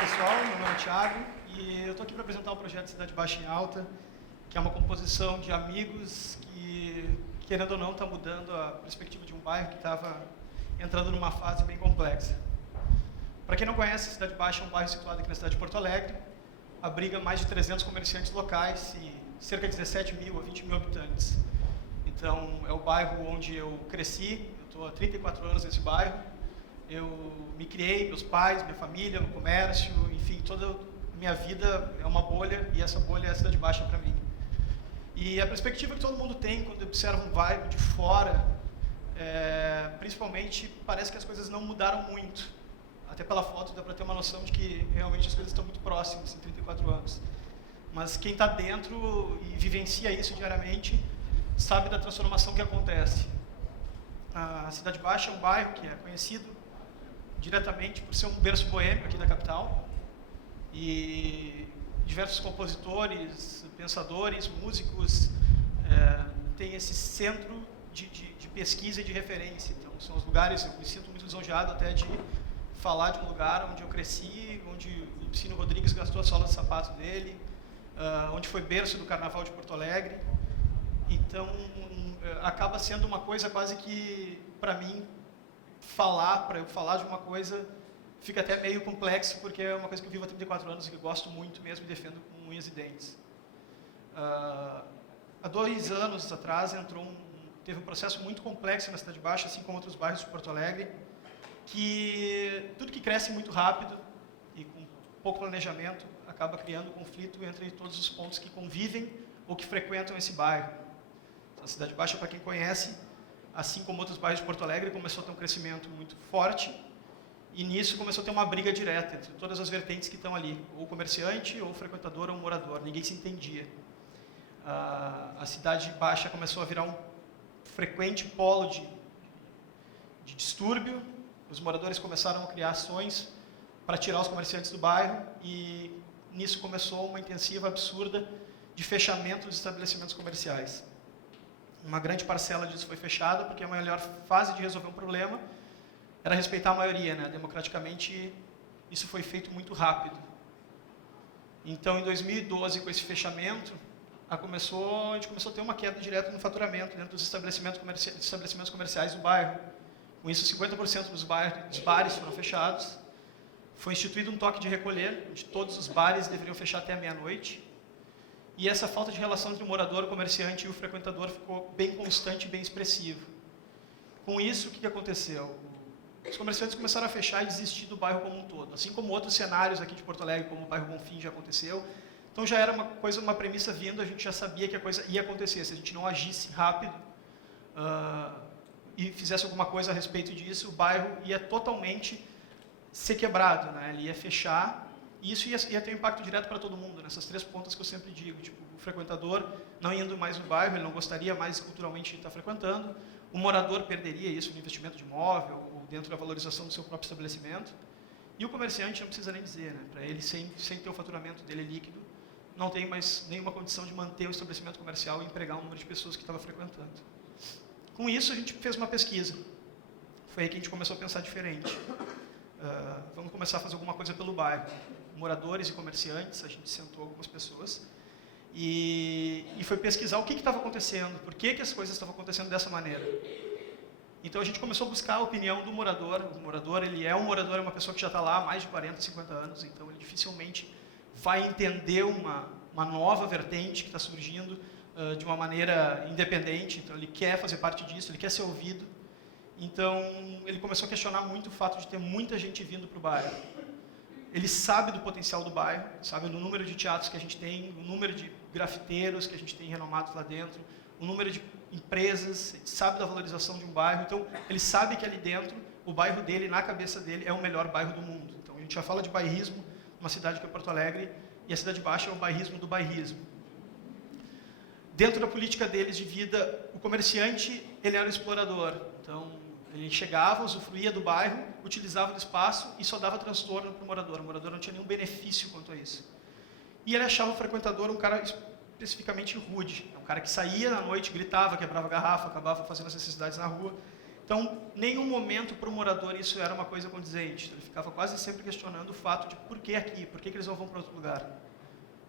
pessoal, meu nome é Thiago e eu estou aqui para apresentar o projeto Cidade Baixa em Alta, que é uma composição de amigos que, querendo ou não, está mudando a perspectiva de um bairro que estava entrando numa fase bem complexa. Para quem não conhece, Cidade Baixa é um bairro situado aqui na cidade de Porto Alegre, abriga mais de 300 comerciantes locais e cerca de 17 mil a 20 mil habitantes. Então, é o bairro onde eu cresci, eu estou há 34 anos nesse bairro. Eu me criei, meus pais, minha família, no comércio, enfim, toda a minha vida é uma bolha e essa bolha é a Cidade Baixa para mim. E a perspectiva que todo mundo tem quando observa um bairro de fora, principalmente, parece que as coisas não mudaram muito. Até pela foto dá para ter uma noção de que realmente as coisas estão muito próximas em 34 anos. Mas quem está dentro e vivencia isso diariamente sabe da transformação que acontece. A Cidade Baixa é um bairro que é conhecido diretamente por ser um berço boêmio aqui da capital, e diversos compositores, pensadores, músicos têm esse centro de pesquisa e de referência. Então, são os lugares, eu me sinto muito lisonjeado até de falar de um lugar onde eu cresci, onde o Lupicínio Rodrigues gastou a sola de sapato dele, onde foi berço do Carnaval de Porto Alegre. Então, acaba sendo uma coisa quase que, para mim, para eu falar de uma coisa, fica até meio complexo, porque é uma coisa que eu vivo há 34 anos e que eu gosto muito mesmo e defendo com unhas e dentes. Há 2 anos atrás teve um processo muito complexo na Cidade Baixa, assim como outros bairros de Porto Alegre, que tudo que cresce muito rápido e com pouco planejamento acaba criando conflito entre todos os pontos que convivem ou que frequentam esse bairro. A Cidade Baixa, para quem conhece, assim como outros bairros de Porto Alegre, começou a ter um crescimento muito forte e nisso começou a ter uma briga direta entre todas as vertentes que estão ali, ou comerciante, ou frequentador, ou morador, ninguém se entendia. A Cidade Baixa começou a virar um frequente polo de distúrbio, os moradores começaram a criar ações para tirar os comerciantes do bairro e nisso começou uma intensiva absurda de fechamento dos estabelecimentos comerciais. Uma grande parcela disso foi fechada, porque a melhor fase de resolver um problema era respeitar a maioria, né? Democraticamente, isso foi feito muito rápido. Então, em 2012, com esse fechamento, a gente começou a ter uma queda direta no faturamento dentro dos estabelecimentos comerciais do bairro. Com isso, 50% dos bares foram fechados. Foi instituído um toque de recolher, onde todos os bares deveriam fechar até a meia-noite. E essa falta de relação entre o morador, o comerciante e o frequentador ficou bem constante e bem expressivo. Com isso, o que aconteceu? Os comerciantes começaram a fechar e desistir do bairro como um todo, assim como outros cenários aqui de Porto Alegre, como o bairro Bonfim já aconteceu. Então já era uma premissa vindo, a gente já sabia que a coisa ia acontecer. Se a gente não agisse rápido e fizesse alguma coisa a respeito disso, o bairro ia totalmente ser quebrado, né? Ele ia fechar. E isso ia ter um impacto direto para todo mundo, nessas 3 pontas que eu sempre digo. Tipo, o frequentador não indo mais no bairro, ele não gostaria mais culturalmente de estar frequentando. O morador perderia isso no investimento de imóvel ou dentro da valorização do seu próprio estabelecimento. E o comerciante, não precisa nem dizer, né? Para ele, sem ter o faturamento dele líquido, não tem mais nenhuma condição de manter o estabelecimento comercial e empregar o número de pessoas que estava frequentando. Com isso, a gente fez uma pesquisa. Foi aí que a gente começou a pensar diferente. Vamos começar a fazer alguma coisa pelo bairro. Moradores e comerciantes, a gente sentou algumas pessoas e foi pesquisar o que estava acontecendo, por que as coisas estavam acontecendo dessa maneira. Então a gente começou a buscar a opinião do morador. O morador, é uma pessoa que já está lá há mais de 40, 50 anos, então ele dificilmente vai entender uma nova vertente que está surgindo de uma maneira independente. Então ele quer fazer parte disso, ele quer ser ouvido. Então ele começou a questionar muito o fato de ter muita gente vindo para o bairro. Ele sabe do potencial do bairro, sabe do número de teatros que a gente tem, o número de grafiteiros que a gente tem renomados lá dentro, o número de empresas, ele sabe da valorização de um bairro. Então, ele sabe que ali dentro, o bairro dele, na cabeça dele, é o melhor bairro do mundo. Então, a gente já fala de bairrismo numa cidade que é Porto Alegre, e a Cidade Baixa é o bairrismo do bairrismo. Dentro da política deles de vida, o comerciante, ele era o explorador. Então, ele chegava, usufruía do bairro, utilizava do espaço e só dava transtorno para o morador. O morador não tinha nenhum benefício quanto a isso. E ele achava o frequentador um cara especificamente rude. Um cara que saía na noite, gritava, quebrava garrafa, acabava fazendo as necessidades na rua. Então, nenhum momento para o morador isso era uma coisa condizente. Ele ficava quase sempre questionando o fato de por que aqui, por que eles não vão para outro lugar.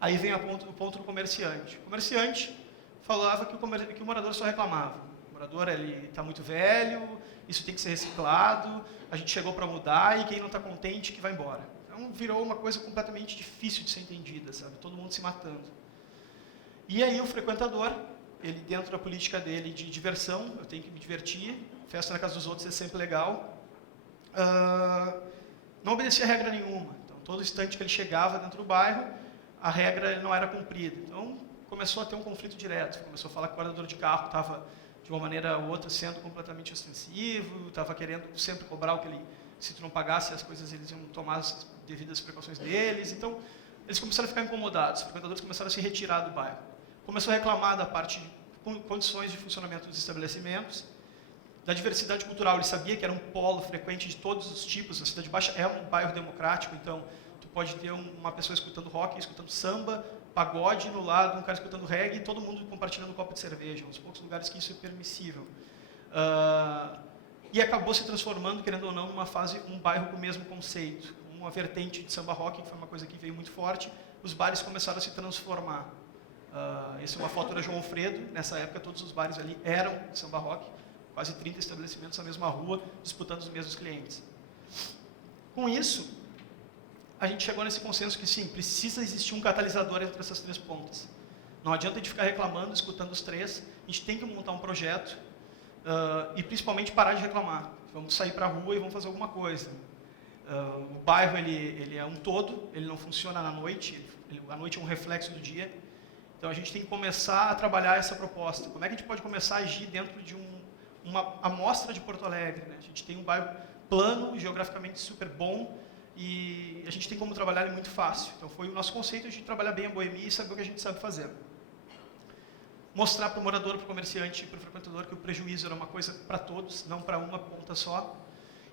Aí vem o ponto do comerciante. O comerciante falava que o morador só reclamava. O morador está muito velho, isso tem que ser reciclado, a gente chegou para mudar e quem não está contente que vai embora. Então virou uma coisa completamente difícil de ser entendida, sabe? Todo mundo se matando. E aí o frequentador, ele dentro da política dele de diversão, eu tenho que me divertir, festa na casa dos outros é sempre legal, não obedecia a regra nenhuma. Então todo instante que ele chegava dentro do bairro, a regra não era cumprida. Então começou a ter um conflito direto, começou a falar que o guardador de carro estava de uma maneira ou outra sendo completamente ostensivo, estava querendo sempre cobrar o que ele, se tu não pagasse as coisas, eles iam tomar as devidas precauções deles. Então eles começaram a ficar incomodados, os frequentadores começaram a se retirar do bairro. Começou a reclamar da parte de condições de funcionamento dos estabelecimentos, da diversidade cultural. Ele sabia que era um polo frequente de todos os tipos. A Cidade Baixa é um bairro democrático, então tu pode ter uma pessoa escutando rock, escutando samba, pagode no lado, um cara escutando reggae e todo mundo compartilhando um copo de cerveja. Um dos poucos lugares que isso é permissível. E acabou se transformando, querendo ou não, numa fase, um bairro com o mesmo conceito. Uma vertente de samba rock, que foi uma coisa que veio muito forte, os bares começaram a se transformar. Essa é uma foto da João Alfredo. Nessa época, todos os bares ali eram de samba rock. Quase 30 estabelecimentos na mesma rua, disputando os mesmos clientes. Com isso, a gente chegou nesse consenso que, sim, precisa existir um catalisador entre essas três pontas. Não adianta a gente ficar reclamando, escutando os três. A gente tem que montar um projeto e, principalmente, parar de reclamar. Vamos sair para a rua e vamos fazer alguma coisa. O bairro ele é um todo, ele não funciona na noite. A noite é um reflexo do dia. Então, a gente tem que começar a trabalhar essa proposta. Como é que a gente pode começar a agir dentro de uma amostra de Porto Alegre, né? A gente tem um bairro plano, geograficamente super bom, e a gente tem como trabalhar ele muito fácil. Então, foi o nosso conceito de trabalhar bem a boemia e saber o que a gente sabe fazer. Mostrar para o morador, para o comerciante e para o frequentador que o prejuízo era uma coisa para todos, não para uma ponta só.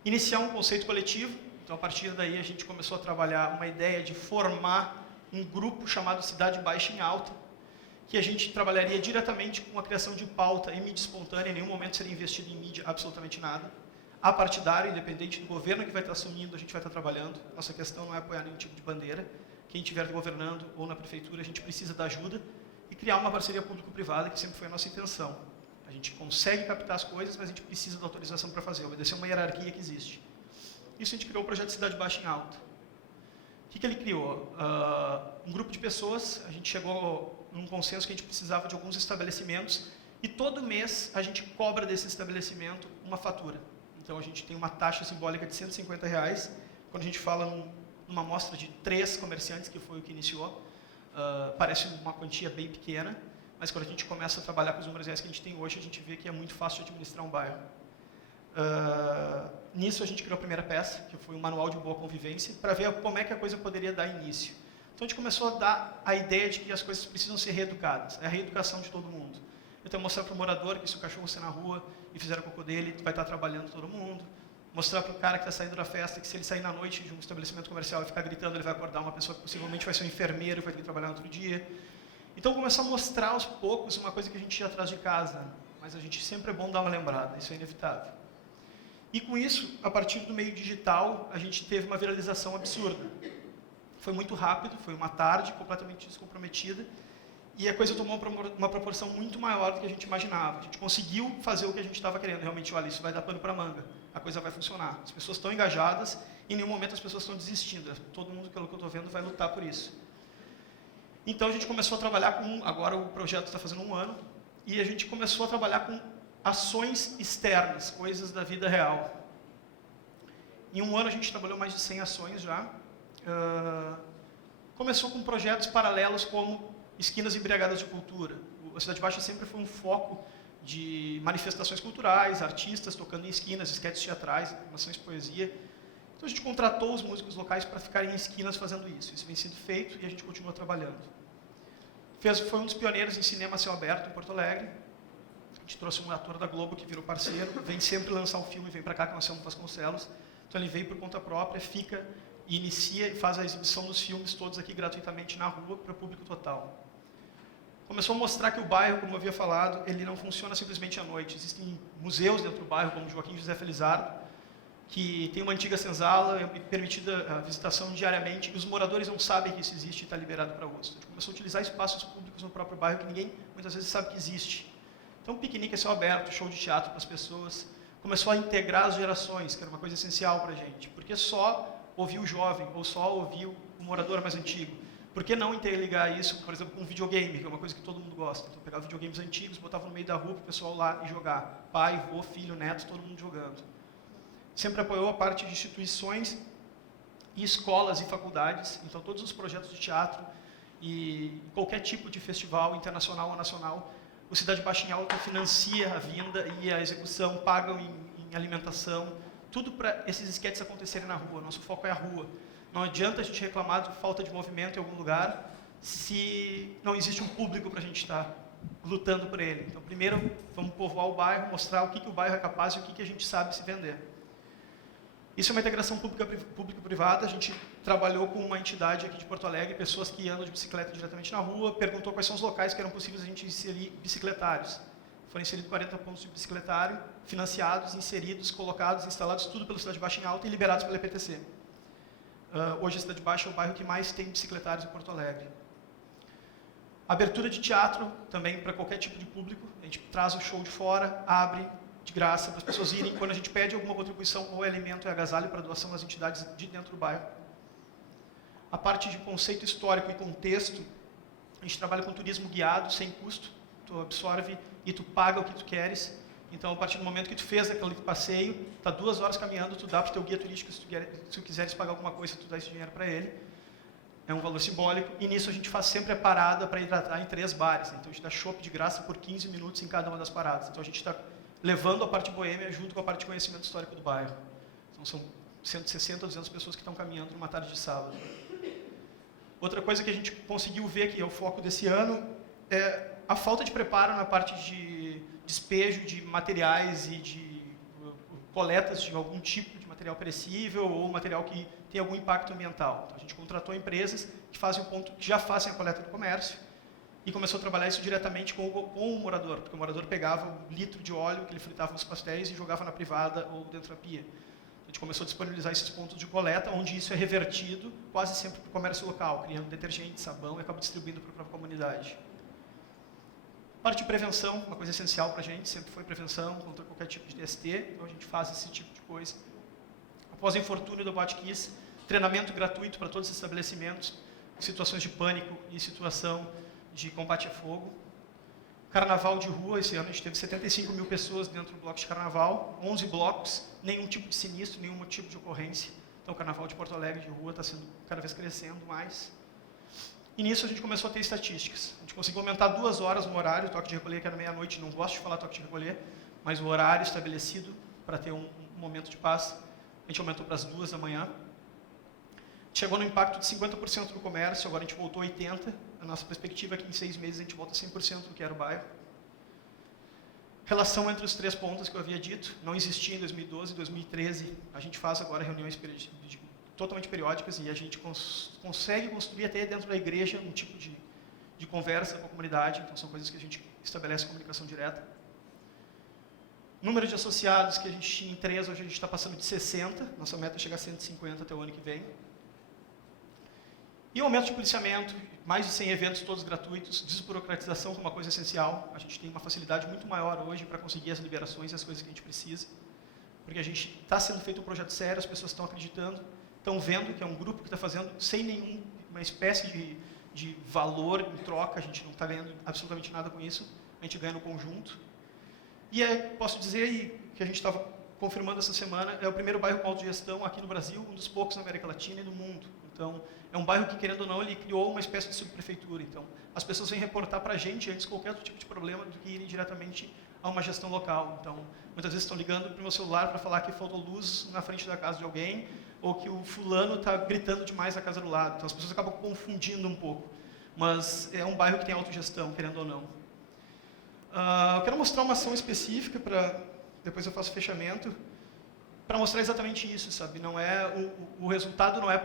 Iniciar um conceito coletivo. Então, a partir daí, a gente começou a trabalhar uma ideia de formar um grupo chamado Cidade Baixa em Alta, que a gente trabalharia diretamente com a criação de pauta em mídia espontânea, em nenhum momento seria investido em mídia absolutamente nada. Apartidário, independente do governo que vai estar assumindo, a gente vai estar trabalhando. Nossa questão não é apoiar nenhum tipo de bandeira. Quem estiver governando ou na prefeitura, a gente precisa da ajuda e criar uma parceria público-privada, que sempre foi a nossa intenção. A gente consegue captar as coisas, mas a gente precisa da autorização para fazer, obedecer uma hierarquia que existe. Isso a gente criou o projeto Cidade Baixa em Alta. O que ele criou? Um grupo de pessoas, a gente chegou num consenso que a gente precisava de alguns estabelecimentos e todo mês a gente cobra desse estabelecimento uma fatura. Então a gente tem uma taxa simbólica de R$150, quando a gente fala numa amostra de 3 comerciantes, que foi o que iniciou, parece uma quantia bem pequena, mas quando a gente começa a trabalhar com os números reais que a gente tem hoje, a gente vê que é muito fácil de administrar um bairro. Nisso a gente criou a primeira peça, que foi um manual de boa convivência, para ver como é que a coisa poderia dar início. Então a gente começou a dar a ideia de que as coisas precisam ser reeducadas, é a reeducação de todo mundo. Então mostrar para o morador que se o cachorro sair na rua e fizer o cocô dele, vai estar trabalhando todo mundo. Mostrar para o cara que está saindo da festa que se ele sair na noite de um estabelecimento comercial e ficar gritando, ele vai acordar uma pessoa que possivelmente vai ser um enfermeiro e vai ter que trabalhar no outro dia. Então começar a mostrar aos poucos uma coisa que a gente ia atrás de casa, mas a gente sempre é bom dar uma lembrada, isso é inevitável. E com isso, a partir do meio digital, a gente teve uma viralização absurda. Foi muito rápido, foi uma tarde completamente descomprometida, e a coisa tomou uma proporção muito maior do que a gente imaginava. A gente conseguiu fazer o que a gente estava querendo. Realmente, olha, isso vai dar pano para manga, a coisa vai funcionar. As pessoas estão engajadas, e em nenhum momento as pessoas estão desistindo. Todo mundo, pelo que eu estou vendo, vai lutar por isso. Então a gente começou a trabalhar com, agora o projeto está fazendo 1 ano, e a gente começou a trabalhar com ações externas, coisas da vida real. Em 1 ano a gente trabalhou mais de 100 ações já. Começou com projetos paralelos como esquinas embriagadas de cultura. A Cidade Baixa sempre foi um foco de manifestações culturais, artistas tocando em esquinas, esquetes teatrais, animações de poesia. Então a gente contratou os músicos locais para ficarem em esquinas fazendo isso. Isso vem sendo feito e a gente continua trabalhando. Foi um dos pioneiros em cinema a céu aberto em Porto Alegre. A gente trouxe um ator da Globo que virou parceiro, vem sempre lançar um filme, vem para cá, que nós somos Vasconcelos. Então ele veio por conta própria, fica e inicia e faz a exibição dos filmes todos aqui gratuitamente na rua para o público total. começou a mostrar que o bairro, como eu havia falado, ele não funciona simplesmente à noite. Existem museus dentro do bairro, como Joaquim José Felizardo, que tem uma antiga senzala, é permitida a visitação diariamente, e os moradores não sabem que isso existe e está liberado para uso. A gente começou a utilizar espaços públicos no próprio bairro que ninguém, muitas vezes, sabe que existe. Então, piquenique a céu aberto, show de teatro para as pessoas, começou a integrar as gerações, que era uma coisa essencial para a gente. Porque só ouvir o jovem, ou só ouvir o morador mais antigo? Por que não interligar isso, por exemplo, com um videogame, que é uma coisa que todo mundo gosta? Então, pegava videogames antigos, botava no meio da rua para o pessoal lá e jogar. Pai, vô, filho, neto, todo mundo jogando. Sempre apoiou a parte de instituições e escolas e faculdades. Então, todos os projetos de teatro e qualquer tipo de festival, internacional ou nacional, o Cidade Baixa em Alta financia a vinda e a execução, pagam em alimentação, tudo para esses esquetes acontecerem na rua. Nosso foco é a rua. Não adianta a gente reclamar de falta de movimento em algum lugar se não existe um público para a gente estar lutando por ele. Então, primeiro, vamos povoar o bairro, mostrar o que o bairro é capaz e o que a gente sabe se vender. Isso é uma integração público-privada. A gente trabalhou com uma entidade aqui de Porto Alegre, pessoas que andam de bicicleta diretamente na rua, perguntou quais são os locais que eram possíveis a gente inserir bicicletários. Foram inseridos 40 pontos de bicicletário, financiados, inseridos, colocados, instalados, tudo pela Cidade Baixa em Alta e liberados pela EPTC. Hoje a Cidade Baixa é o bairro que mais tem bicicletários em Porto Alegre. Abertura de teatro também para qualquer tipo de público. A gente traz o show de fora, abre de graça para as pessoas irem. Quando a gente pede alguma contribuição ou alimento e agasalho para doação às entidades de dentro do bairro. A parte de conceito histórico e contexto, a gente trabalha com turismo guiado, sem custo. Tu absorve e tu paga o que tu queres. Então, a partir do momento que tu fez aquele passeio, está 2 horas caminhando, tu dá para o teu guia turístico, se tu quiseres pagar alguma coisa, tu dá esse dinheiro para ele. É um valor simbólico. E nisso a gente faz sempre a parada para hidratar em 3 bares. Então, a gente dá chopp de graça por 15 minutos em cada uma das paradas. Então, a gente está levando a parte boêmia junto com a parte de conhecimento histórico do bairro. Então, são 160, 200 pessoas que estão caminhando numa tarde de sábado. Outra coisa que a gente conseguiu ver, que é o foco desse ano, é a falta de preparo na parte de despejo de materiais e de coletas de algum tipo de material perecível ou material que tem algum impacto ambiental. Então, a gente contratou empresas que fazem que já fazem a coleta do comércio e começou a trabalhar isso diretamente com o morador, porque o morador pegava um litro de óleo que ele fritava nos pastéis e jogava na privada ou dentro da pia. A gente começou a disponibilizar esses pontos de coleta, onde isso é revertido quase sempre para o comércio local, criando detergente, sabão e acaba distribuindo para a própria comunidade. Parte de prevenção, uma coisa essencial para a gente, sempre foi prevenção contra qualquer tipo de DST, então a gente faz esse tipo de coisa. Após o infortúnio do Botkiss, treinamento gratuito para todos os estabelecimentos, situações de pânico e situação de combate a fogo. Carnaval de rua, esse ano a gente teve 75 mil pessoas dentro do bloco de carnaval, 11 blocos, nenhum tipo de sinistro, nenhum tipo de ocorrência. Então o carnaval de Porto Alegre de rua está sendo cada vez crescendo mais. E nisso a gente começou a ter estatísticas. A gente conseguiu aumentar 2 horas no horário, o toque de recolher que era meia-noite, não gosto de falar toque de recolher, mas o horário estabelecido para ter um momento de paz, a gente aumentou para as 2 da manhã. Chegou no impacto de 50% do comércio, agora a gente voltou a 80%. A nossa perspectiva é que em 6 meses a gente volta a 100% do que era o bairro. Relação entre os 3 pontos que eu havia dito, não existia em 2012, 2013. A gente faz agora reuniões totalmente periódicas e a gente consegue construir até dentro da igreja um tipo de conversa com a comunidade. Então, são coisas que a gente estabelece comunicação direta. Número de associados que a gente tinha em 3, hoje a gente está passando de 60. Nossa meta é chegar a 150 até o ano que vem. E o aumento de policiamento, mais de 100 eventos, todos gratuitos, desburocratização como uma coisa essencial. A gente tem uma facilidade muito maior hoje para conseguir as liberações e as coisas que a gente precisa. Porque a gente está sendo feito um projeto sério, as pessoas estão acreditando, estão vendo que é um grupo que está fazendo sem nenhuma espécie de valor em troca, a gente não está ganhando absolutamente nada com isso, a gente ganha no conjunto. E posso dizer que a gente estava confirmando essa semana, é o primeiro bairro com autogestão aqui no Brasil, um dos poucos na América Latina e no mundo. Então, é um bairro que, querendo ou não, ele criou uma espécie de subprefeitura. Então, as pessoas vêm reportar para a gente antes qualquer outro tipo de problema do que irem diretamente a uma gestão local. Então, muitas vezes estão ligando para o meu celular para falar que faltou luz na frente da casa de alguém ou que o fulano está gritando demais na casa do lado. Então, as pessoas acabam confundindo um pouco. Mas é um bairro que tem autogestão, querendo ou não. Eu quero mostrar uma ação específica, depois eu faço o fechamento, para mostrar exatamente isso, sabe? Não é, o resultado não é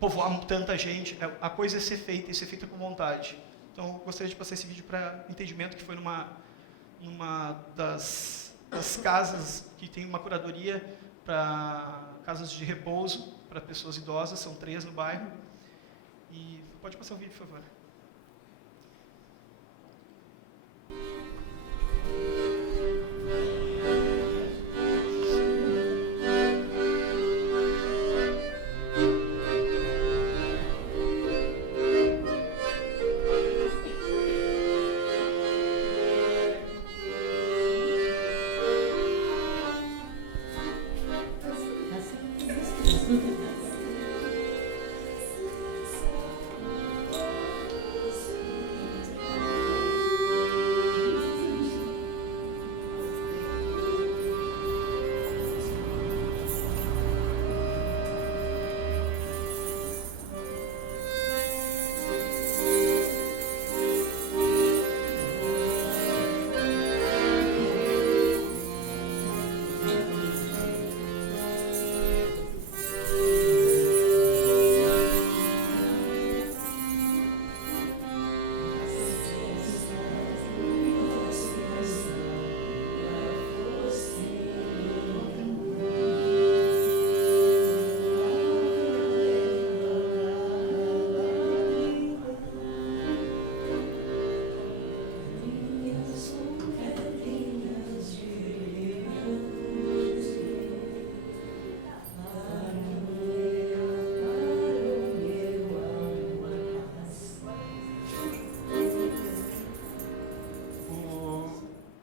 povoar tanta gente, a coisa é ser feita e ser feita com vontade. Então, eu gostaria de passar esse vídeo para entendimento, que foi numa das casas que tem uma curadoria para casas de repouso para pessoas idosas, são 3 no bairro. E pode passar o vídeo, por favor.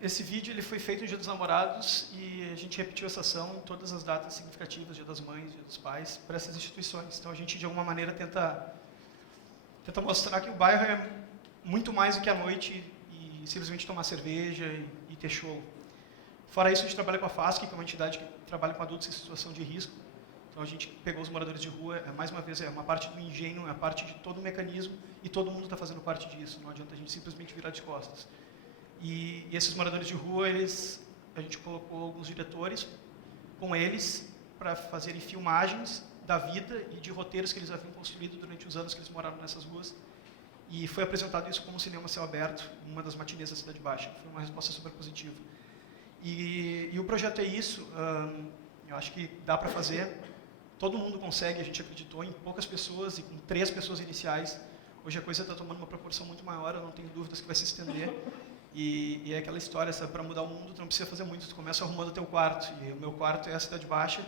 Esse vídeo ele foi feito no Dia dos Namorados e a gente repetiu essa ação em todas as datas significativas, Dia das Mães, Dia dos Pais, para essas instituições. Então a gente, de alguma maneira, tenta mostrar que o bairro é muito mais do que a noite e simplesmente tomar cerveja e ter show. Fora isso, a gente trabalha com a FASC, que é uma entidade que trabalha com adultos em situação de risco. Então a gente pegou os moradores de rua, mais uma vez, é uma parte do engenho, é a parte de todo o mecanismo e todo mundo está fazendo parte disso. Não adianta a gente simplesmente virar de costas. E esses moradores de rua, a gente colocou alguns diretores com eles para fazerem filmagens da vida e de roteiros que eles haviam construído durante os anos que eles moraram nessas ruas. E foi apresentado isso como um cinema a céu aberto, em uma das matinês da Cidade Baixa. Foi uma resposta super positiva. E o projeto é isso, eu acho que dá para fazer. Todo mundo consegue, a gente acreditou em poucas pessoas e com 3 pessoas iniciais. Hoje a coisa está tomando uma proporção muito maior, eu não tenho dúvidas que vai se estender. E é aquela história, para mudar o mundo tu não precisa fazer muito, tu começa arrumando o teu quarto. E o meu quarto é a Cidade Baixa,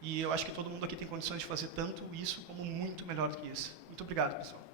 e eu acho que todo mundo aqui tem condições de fazer tanto isso como muito melhor do que isso. Muito obrigado, pessoal.